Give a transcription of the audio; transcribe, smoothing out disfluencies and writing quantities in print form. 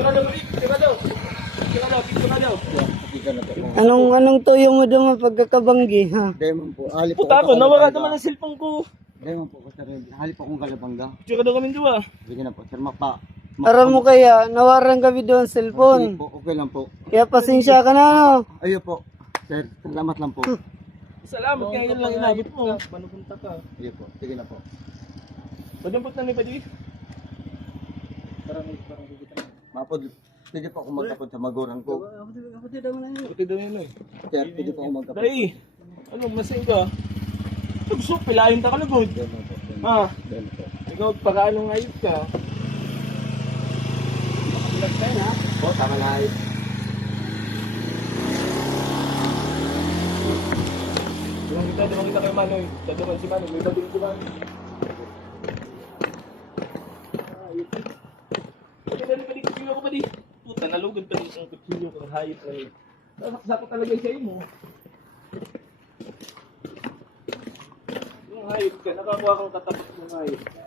Picture na daw, picture na daw. Picture na daw. Anong tuyo mo naman pagkakabanggi, ha? Demon po. Ali po. Puta ko, nawala naman ang cellphone ko. Demon po, sir. Ali po akong kalabangga. Picture daw kami dua. Sige na po, sir. Para mo kaya, nawaran kami doon cellphone. Okay lang po. Kaya pasensya ka na, no? Ayun po. Sir, salamat lang po. Salamat kaya yun lang inabot mo. Manupunta ka. Ayun po. Sige na po. Padampot na ni Padi. Mapod, pwede po ako magkapod sa magurang ko. Buti daw yun eh. Sir, pwede po ako magkapod. Dahil, ano, masing ka? Gusto, pilahin ta ka lagod. Demon po. Ha? Demon po. Ikaw, pagkaanong ayot ka. Ilag tayo na. Po, tama na ayos. Doon kita kay Manoy. Dadungan si Manoy. May bading si Manoy. Dali, kutsilyo ko pa di. Puta, nalugod pa di ang kutsilyo ko. Hayop na rin. Nasaksapo talaga yung sa'yo mo. Yung hayop ka, nakakuha kang katapos ng hayop ka.